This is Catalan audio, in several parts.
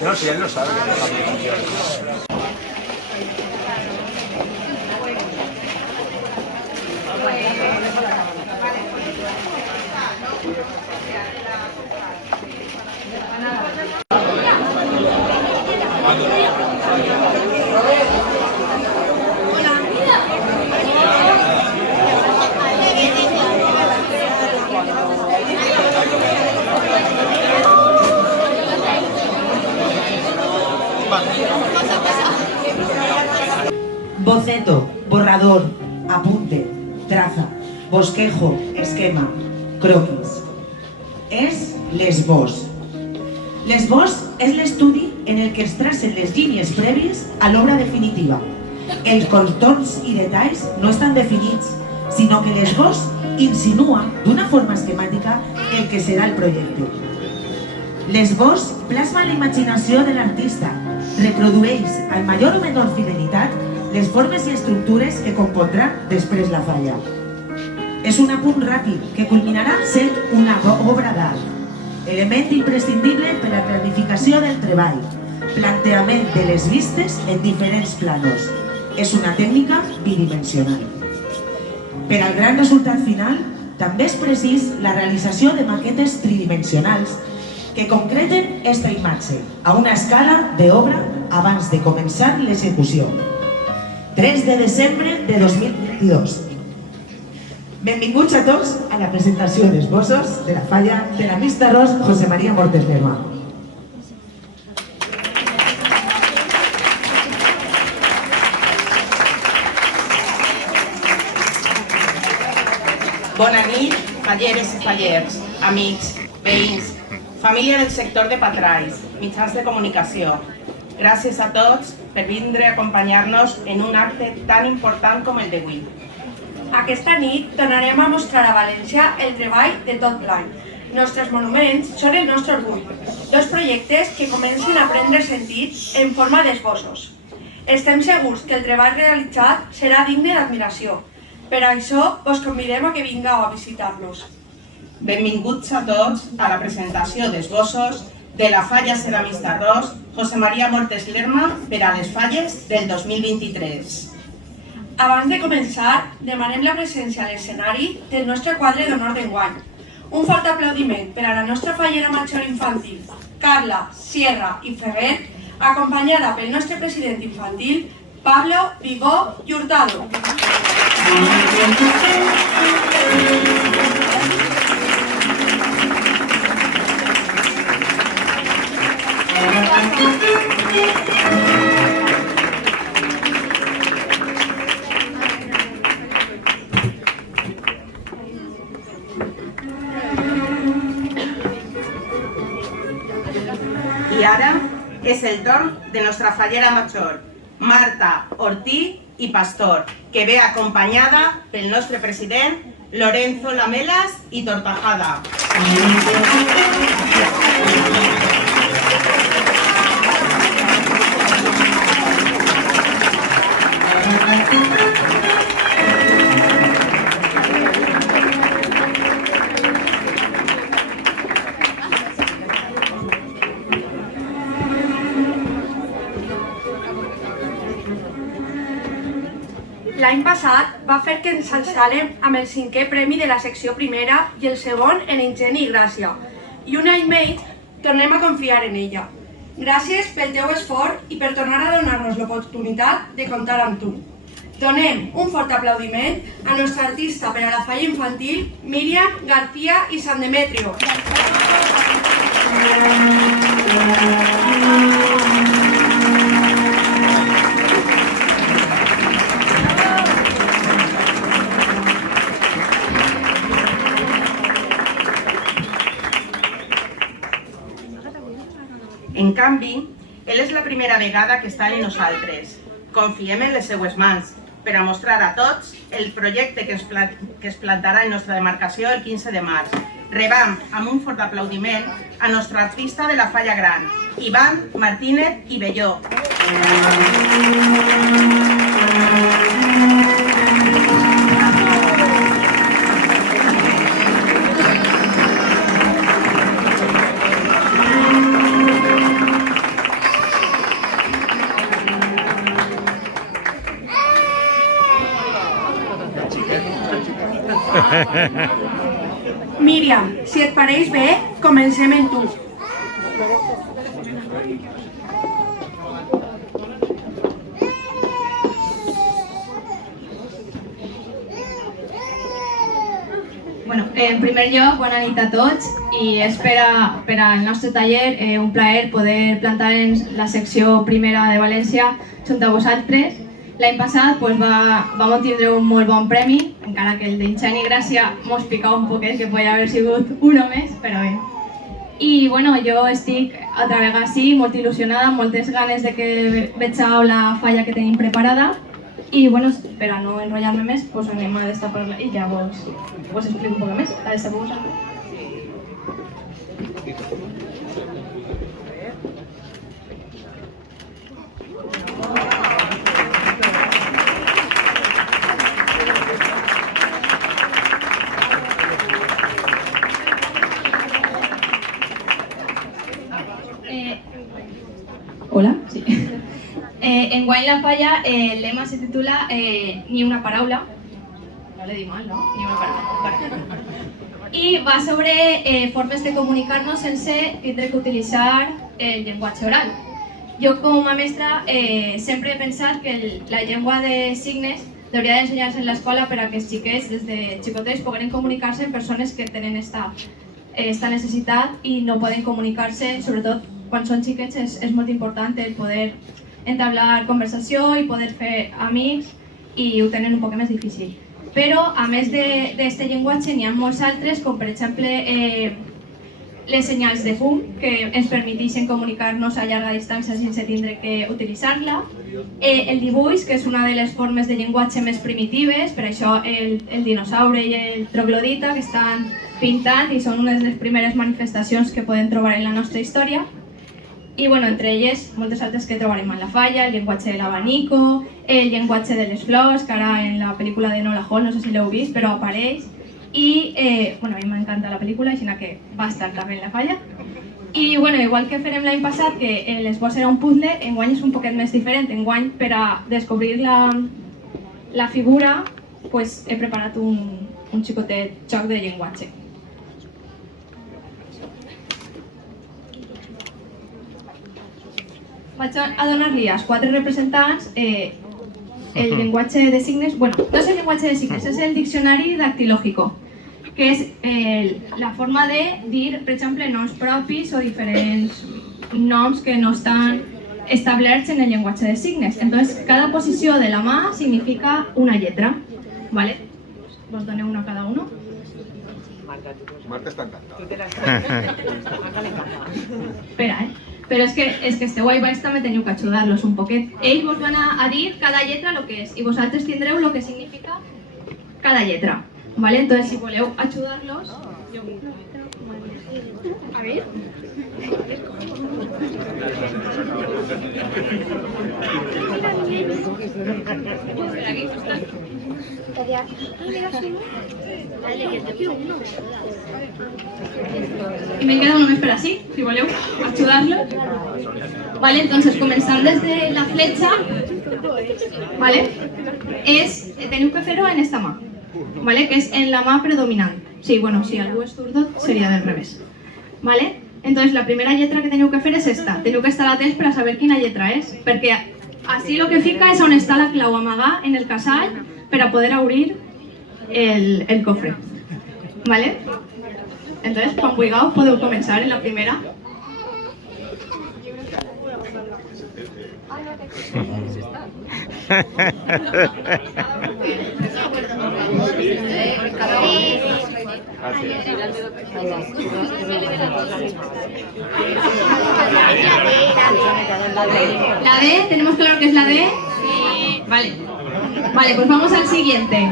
No, si él no sabe que es la aplicación. Boceto, borrador, apunte, traza, bosquejo, esquema, croquis. És l'esbós. L'esbós és l'estudi en el que es tracen les línies prèvies a l'obra definitiva. Els contorns i detalls no estan definits, sinó que l'esbós insinua d'una forma esquemàtica el que serà el projecte. L'esbós plasma la imaginació de l'artista, reprodueix amb major o menor fidelitat les formes i estructures que compondrà després la falla. És un apunt ràpid que culminarà sent una obra d'art, element imprescindible per a la planificació del treball, planteament de les vistes en diferents planos. És una tècnica bidimensional. Per al gran resultat final, també és precís la realització de maquetes tridimensionals que concreten esta imatge a una escala d'obra abans de començar l'execució. 3 de desembre de 2022. Benvinguts a tots a la presentació d'esbossos de la falla de l'Amics d'Arròs José María Mortes Lerma. Bona nit, falleres i fallers, amics, veïns, família del sector de Patrais, mitjans de comunicació. Gràcies a tots per vindre a acompanyar-nos en un acte tan important com el d'avui. Aquesta nit tornarem a mostrar a València el treball de tot l'any. Nostres monuments són el nostre orgull, dos projectes que comencen a prendre sentit en forma d'esbossos. Estem segurs que el treball realitzat serà digne d'admiració. Per això, vos convidem a que vingueu a visitar-nos. Benvinguts a tots a la presentació d'esbossos de la falla Ceràmics d'Arròs José María Mortes Lerma per a les falles del 2023. Abans de començar, demanem la presència a l'escenari del nostre quadre d'honor d'enguany. Un fort aplaudiment per a la nostra fallera major infantil, Carla, Sierra i Ferrer, acompanyada pel nostre president infantil, Pablo Vigó i Hurtado. I ara és el torn de nostra fallera major, Marta Ortí i Pastor, que ve acompanyada pel nostre president, Lorenzo Lamelas i Tortajada. L'any passat va fer que ens alçàrem amb el 5è premi de la secció primera i el segon en Ingeni i Gràcia. I un any més tornem a confiar en ella. Gràcies pel teu esforç i per tornar a donar-nos l'oportunitat de comptar amb tu. Donem un fort aplaudiment a nostra artista per a la falla infantil, Míriam García i San Demetrio. En canvi, ell és la primera vegada que està amb nosaltres. Confiem en les seues mans per a mostrar a tots el projecte que es plantarà en nostra demarcació el 15 de març, Rebam amb un fort aplaudiment a nostre artista de la Falla Gran, Iván Martínez i Belló. Míriam, si et pareix bé, comencem en tu. Bueno, en primer lloc, bona nit a tots i és per al nostre taller un plaer poder plantar-nos la secció primera de València junt a vosaltres. L'any passat vam obtindre un molt bon premi, encara que el d'Enginyer i Gràcia mos picava un poquet, que podia haver sigut un o més, però bé. I bueno, jo estic altra vegada sí, molt il·lusionada, amb moltes ganes de que vegeu la falla que tenim preparada. I bueno, per a no enrotllar-me més, doncs anem a destapar-la i ja vos explico un poc més. La destapeu vosaltres. Hola, sí. Enguany la falla, el lema se titula Ni una paraula. No le di mal, ¿no? Ni una paraula. I va sobre formes de comunicar-nos sense tindre que utilitzar el llenguatge oral. Jo com a mestra sempre he pensat que la llengua de signes hauria d'ensenyar-se en l'escola per a que els xiquets des de xicotets pogueren comunicar-se amb persones que tenen esta necessitat i no poden comunicar-se, sobretot quan són xiquets és molt important el poder entablar conversació i poder fer amics i ho tenen un poc més difícil. Però a més d'aquest llenguatge n'hi ha molts altres, com per exemple les senyals de fum, que ens permeteixen comunicar-nos a llarga distància sense tindre que utilitzar-la, el dibuix, que és una de les formes de llenguatge més primitives, per això el dinosaure i el troglodita que estan pintant i són unes de les primeres manifestacions que podem trobar en la nostra història. I bueno, entre elles, moltes altres que trobarem en la falla, el llenguatge de l'abanico, el llenguatge de les flors, que ara en la pel·lícula de Enola Holmes, no sé si l'heu vist, però apareix. I bueno, a mi m'encanta la pel·lícula, així que va estar també en la falla. I bueno, igual que farem l'any passat, que l'esbós era un puzzle, enguany és un poquet més diferent. Enguany, per a descobrir la figura, pues, he preparat un xicotet joc de llenguatge. Vaig a donar-li als 4 representants el llenguatge de signes, bueno, no és el llenguatge de signes, és el diccionari dactilògico, que és la forma de dir, per exemple, noms propis o diferents noms que no estan establerts en el llenguatge de signes. Entonces, cada posició de la mà significa una lletra, ¿vale? Vos doneu una a cada uno. Marta està encantada. Espera, Però és que esteu ahí baix també teniu que ajudar-los un poquet. Ells vos van a dir cada lletra el que és i vosaltres tindreu el que significa cada lletra. ¿Vale? Entonces, si voleu ajudar-los... A ver... Y me queda uno més per així, si voleu ajudar-lo. Vale, entonces, començant des de la fletxa, vale, teniu que fer-ho en esta mà, vale, que és en la mà predominant. Sí, bueno, si algú és zurdo seria del revés. Vale? Entonces, la primera lletra que teniu que fer és esta. Teniu que estar atents per a saber quina lletra és, perquè així el que fica és on està la clau amagada en el casall per a poder obrir el cofre. ¿Vale? Entonces, quan vulgueu, podeu començar en la primera. La D, ¿tenemos claro que es la D? Sí. Vale. Vale, pues vamos al siguiente.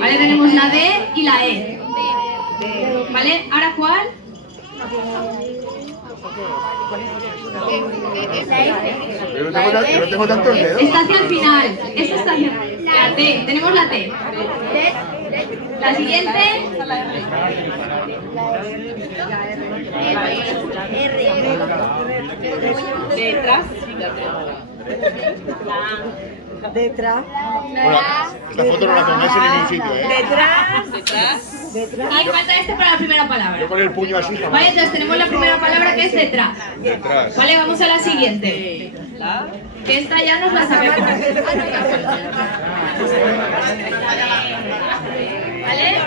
Vale, tenemos la D y la E. Vale, ¿ahora cuál? Yo no tengo tantos dedos. Está hacia el final. Esta está hacia la T. Tenemos la T. La siguiente. Detrás. Bueno, esta foto no la pongáis en ningún sitio, ¿eh? Y falta este para la primera palabra. Yo con el puño así jamás. Vale, entonces tenemos la primera palabra que es detrás. Detrás. Vale, vamos a la siguiente. Que esta ya nos la sabemos. ¿Vale?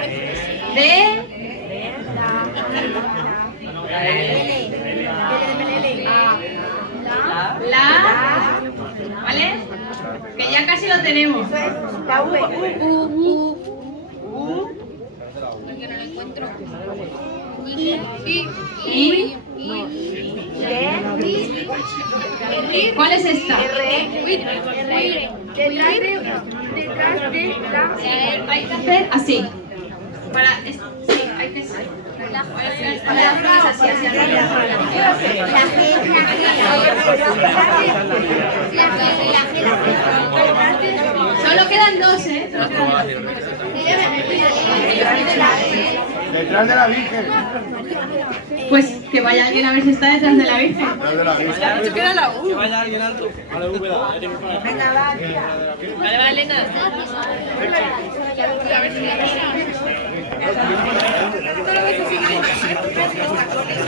La. ¿Vale? Que ya casi lo tenemos. ¿Cuál es esta? Hay que hacer así. Sí, hay que hacer. Solo quedan dos, ¿eh? Detrás de la Virgen. Pues que vaya alguien a ver si está detrás de la Virgen. Detrás de la Virgen. Que vaya alguien alto. Vale, Elena.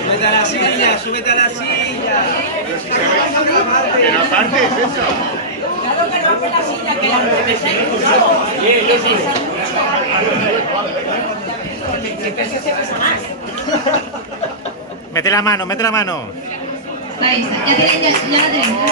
Súbete a la silla, súbete a la silla. En la parte es eso. Claro que rompe la silla, que Mete la mano, mete la mano. Ahí está, ya la tenemos.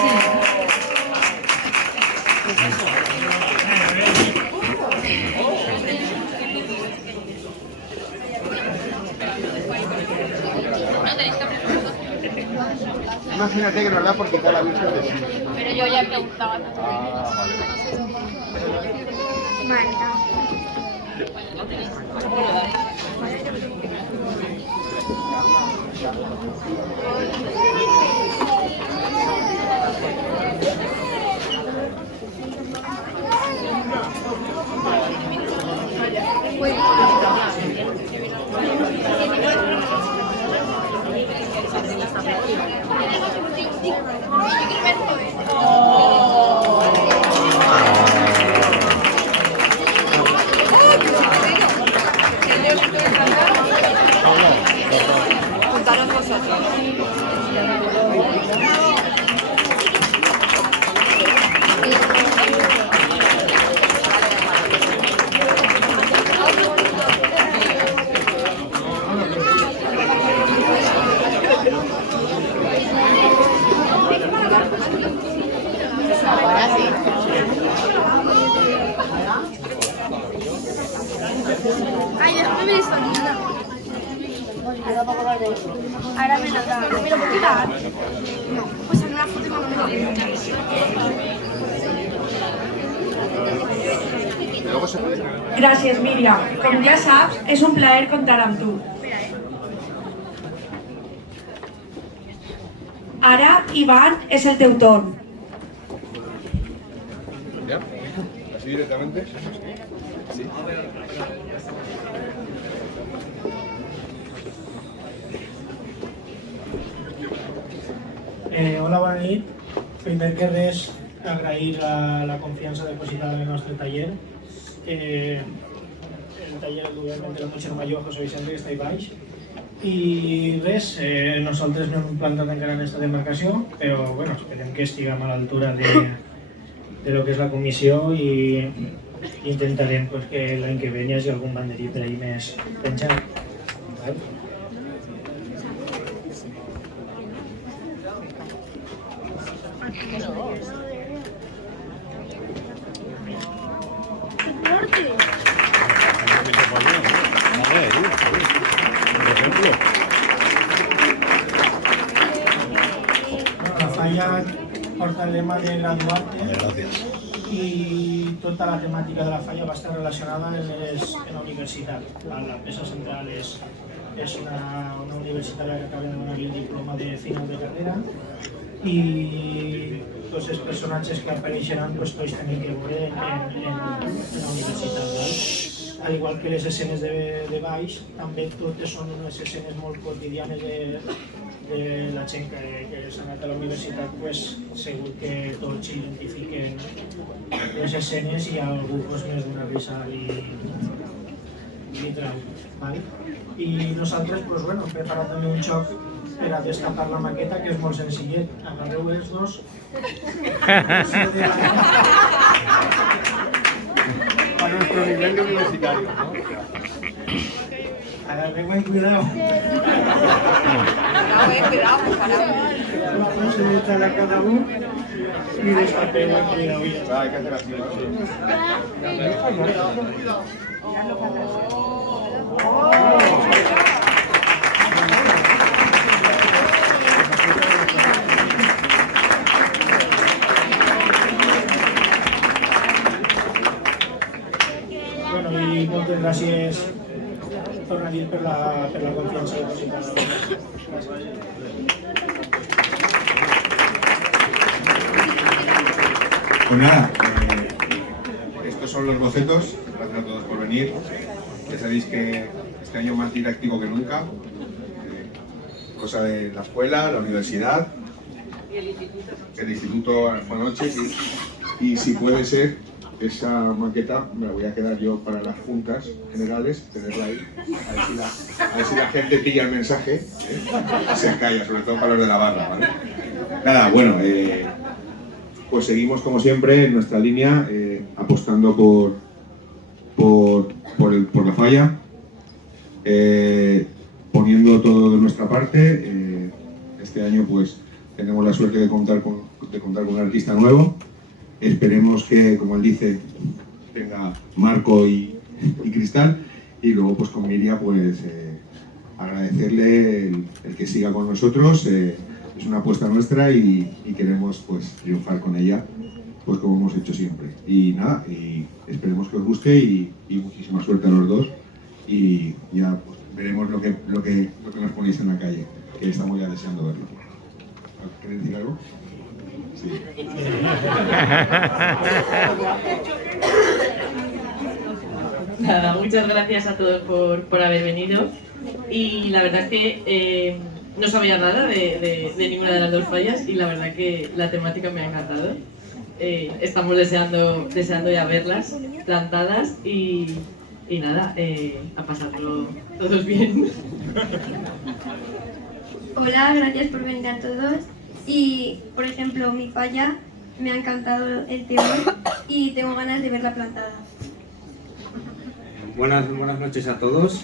Imagínate que nos da por quitar la Virgen de sí. Pero yo ya preguntaba. Ah, vale. Ay, no me he visto nada. Ahora me lo da. ¿Me lo puedo quitar? No. Pues en una foto cuando me lo Gràcies, Míriam. Com ja saps, és un plaer comptar amb tu. Ara, Ivan, és el teu torn. ¿Ya? ¿Así directamente? Sí. Hola, bona nit. Primer que res, agrair la confiança depositada en el nostre taller. El taller el duia el Moixer Major, José Vicente, que està ahí baix. I res, nosaltres no hem plantat encara en aquesta demarcació, però bueno, esperem que estiguem a l'altura de lo que és la comissió i intentarem pues, que l'any que ve hi hagi algun banderí per ahí més penjat. Vale? La falla porta el lema de graduarte. Gracias. i tota la temàtica de la falla va estar relacionada en la universitat. La peça central és una universitària que acaba de donar el diploma de final de carrera i tots els personatges que apareixeran tots tenen que veure en la universitat. Al igual que les escenes de baix, també totes són unes escenes molt quotidianes de la gent que s'ha anat a la universitat, segur que tots identifiquen les escenes i algú més d'una risa li trau. I nosaltres hem preparat també un joc per a destapar la maqueta, que és molt senzillet. Agarreu els dos. A nuestro nivel de universitario, ¿no? Agarreu, cuidado. Se le a cada uno y destapeu, cuidado. Hay que hacer así, I moltes gràcies, torno a dir, per la confiança depositada. Pues nada, estos son los bocetos. Gracias a todos por venir. Ya sabéis que este año más didáctico que nunca. Cosa de la escuela, la universidad, el instituto fue anoche y si puede ser, esa maqueta me la voy a quedar yo para las juntas generales, tenerla ahí, a ver si la gente pilla el mensaje, se calla, sobre todo para los de la barra, ¿vale? Nada, bueno, pues seguimos como siempre en nuestra línea, apostando por la falla, poniendo todo de nuestra parte. Este año pues tenemos la suerte de contar con un artista nuevo. Esperemos que, como él dice, tenga marco y cristal, y luego pues con Miria pues agradecerle el que siga con nosotros. Es una apuesta nuestra y queremos pues triunfar con ella, pues como hemos hecho siempre. Y nada, y esperemos que os guste y muchísima suerte a los dos, y ya pues, veremos lo que nos ponéis en la calle, que estamos ya deseando verlo. ¿Queréis decir algo? Sí. Nada, muchas gracias a todos por haber venido, y la verdad es que no sabía nada de ninguna de las dos fallas, y la verdad que la temática me ha encantado. Estamos deseando ya verlas plantadas y nada, a pasarlo todos bien. Hola, gracias por venir a todos. Y, por ejemplo, mi falla me ha encantado el tema y tengo ganas de verla plantada. Buenas noches a todos.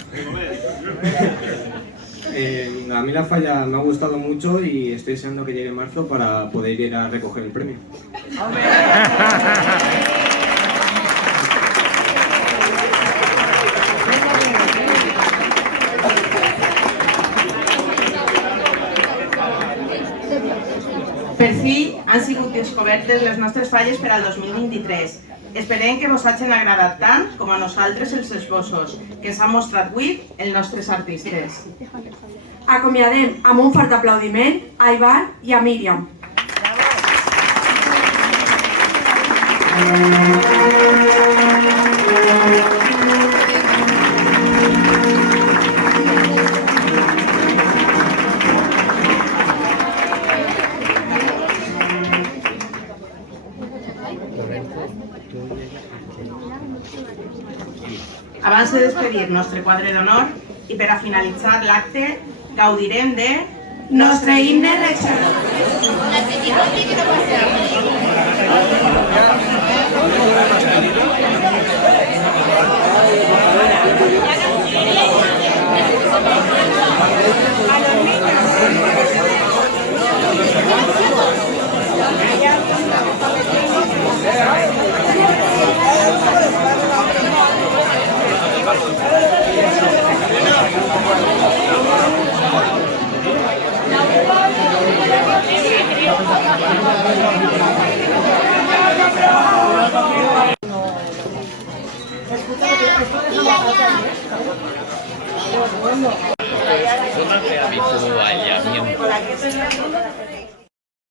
A mí la falla me ha gustado mucho y estoy deseando que llegue marzo para poder ir a recoger el premio. Per fi han sigut descobertes les nostres falles per al 2023. Esperem que vos hagin agradat tant com a nosaltres els esbossos que s'han mostrat avui els nostres artistes. Acomiadem amb un fort aplaudiment a Ivan i a Míriam. Abans de despedir el nostre quadre d'honor i per a finalitzar l'acte, gaudirem de nostre himne regional. Gracias. Zona de habituallamiento.